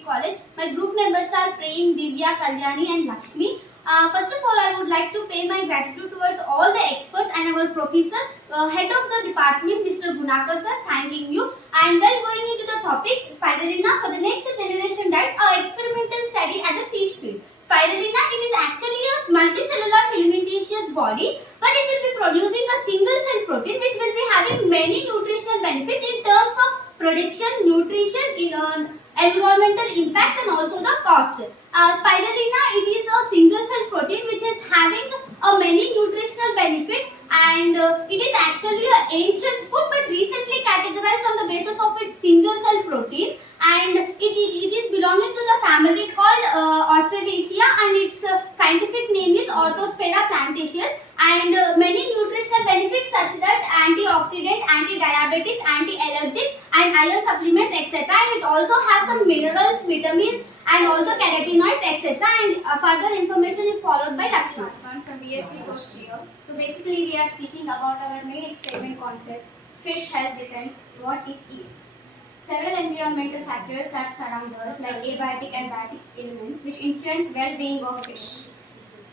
B.Sc college. My group members are Prem, Divya, Kalyani and Laxmi. First of all, I would like to pay my gratitude towards all the experts and our professor, head of the department, Mr. Gunakar sir, thanking you. And well, going into the topic, spirulina for the next generation diet, experimental study as a fish feed. Spirulina, it is actually a multicellular filamentous body, but it will be producing a single cell protein which will be having many nutritional benefits in terms of production, nutrition, in environmental impacts and also the cost. Spirulina, it is a single cell protein which is having many nutritional benefits, and it is actually an ancient food but recently categorized on the basis of its single cell protein, and it is belonging to the family called Australaceae, and its scientific name is Orthosphaera plantaceus, and many nutritional benefits such that antioxidant, anti-diabetes, anti-allergic and iron supplements etc. And it also has some minerals, vitamins and also carotenoids etc. And further information is followed by Laxmi from B.Sc first year. So basically we are speaking about our main experiment concept. Fish health depends what it eats. Several environmental factors are surround us like abiotic and biotic elements which influence well-being of fish.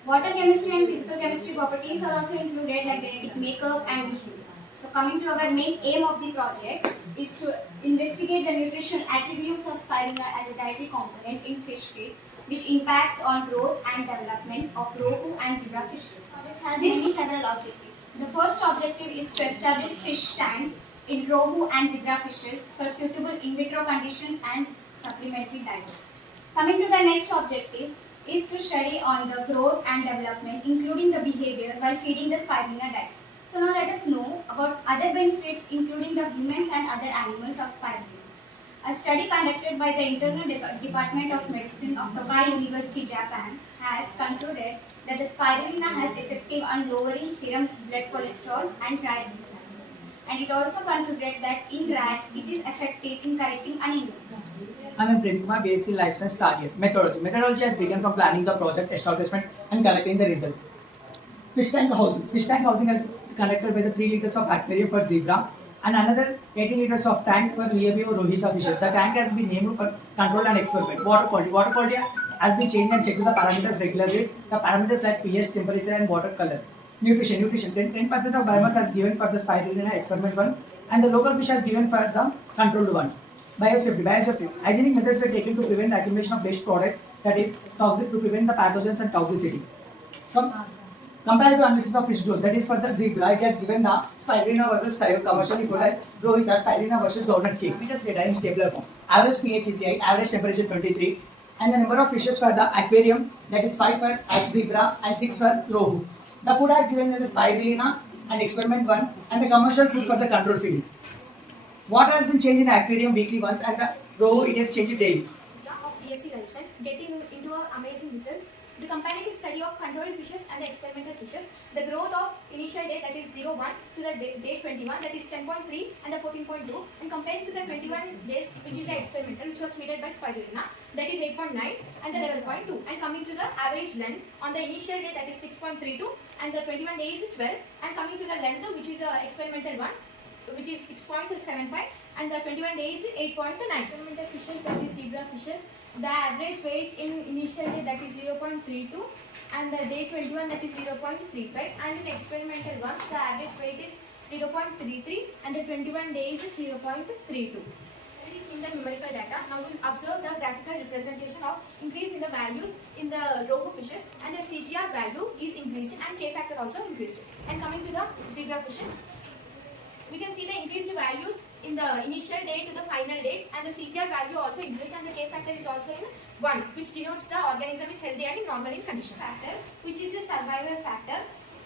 Water chemistry and physical chemistry properties are also included like genetic makeup and behavior. So coming to our main aim of the project is to investigate the nutritional attributes of spirulina as a dietary component in fish feed which impacts on growth and development of rohu and zebra fishes. It has many several objectives. The first objective is to establish fish tanks in rohu and zebra fishes for suitable in vitro conditions and supplementary diet. Coming to the next objective is to study on the growth and development including the behavior while feeding the spirulina diet. So now let us know about other benefits including the humans and other animals of spirulina. A study conducted by the Internal Department of Medicine of Tokai University, Japan has concluded that the spirulina has effective on lowering serum blood cholesterol and triglycerides. And it also concluded that in rats it is effective in correcting anemia. I am Premkumar, B.Sc license third year. Methodology. Methodology has begun from planning the project, establishment and collecting the result. Fish tank housing. Fish tank housing has conducted by the 3 liters of aquarium for zebra and another 18 liters of tank for Liabio rohita fishes. The tank has been named for control and experiment. Water quality. Water quality has been changed and checked with the parameters regularly. The parameters like pH, temperature and water color. Nutrition. 10% of biomass has given for the spirulina experiment 1 and the local fish has given for the controlled one. Biosafety. Hygienic methods were taken to prevent the accumulation of waste product that is toxic to prevent the pathogens and toxicity. Comparative analysis of fish growth, that is for the zebra, it has given the spirulina versus commercially food and rohita spirulina versus groundnut cake. We just data in tabular form. Average pH is 8, average temperature 23, and the number of fishes for the aquarium, that is 5 for zebra and 6 for rohu. The food I have given in the spirulina and experiment 1 and the commercial food for the control feeding. Water has been changed in the aquarium weekly once and the rohu it is changed daily. Of B.Sc Life Science, getting into our amazing results. The comparative study of controlled fishes and the experimental fishes, the growth of initial date that is 0, 1 to the day 21 that is 10.3 and the 14.2 and compared to the 21 days which is the experimental which was feeded by spirulina that is 8.9 and the 11.2 and coming to the average length on the initial day that is 6.32 and the 21 days 12 and coming to the length which is experimental one which is 6.75 and the 21 days 8.9. Experimental fishes that is zebra fishes. The average weight in initial day that is 0.32 and the day 21 that is 0.35 and in experimental ones the average weight is 0.33 and the 21 days is 0.32. That is in the numerical data. Now we will observe the graphical representation of increase in the values in the rohu fishes and the CGR value is increased and K factor also increased. And coming to the zebra fishes, we can see the increased values in the initial date to the final date and the CGR value also increased and the K factor is also in 1 which denotes the organism is healthy and in normal in condition. Factor which is the survival factor.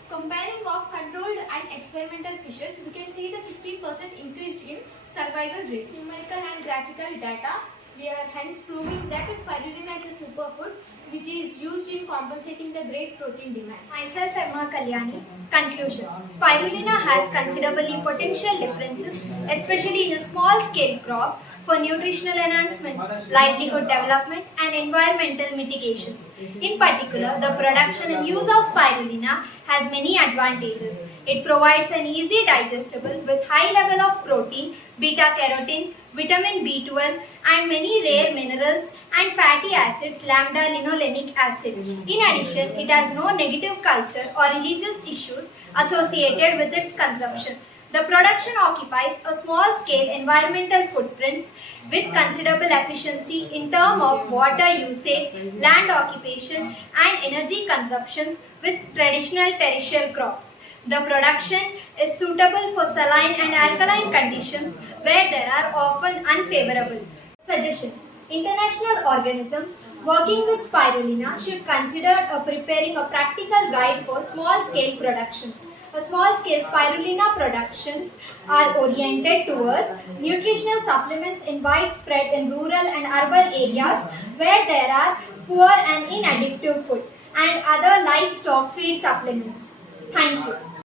Comparing of controlled and experimental fishes, we can see the 15% increased in survival rate. Numerical and graphical data, we are hence proving that spirulina is a superfood which is used in compensating the great protein demand. Myself, Kalyani. Conclusion. Spirulina has considerably potential differences, especially in a small scale crop, for nutritional enhancement, livelihood development, and environmental mitigations. In particular, the production and use of spirulina has many advantages. It provides an easy digestible with high level of protein, beta-carotene, vitamin B12, and many rare minerals and fatty acids, lambda-linolenic acid. In addition, it has no negative culture or religious issues associated with its consumption. The production occupies a small-scale environmental footprints with considerable efficiency in terms of water usage, land occupation, and energy consumptions with traditional terrestrial crops. The production is suitable for saline and alkaline conditions where there are often unfavorable. Suggestions. International organisms working with spirulina should consider preparing a practical guide for small-scale productions. Small-scale spirulina productions are oriented towards nutritional supplements in widespread in rural and urban areas where there are poor and inadequate food and other livestock feed supplements. Thank you.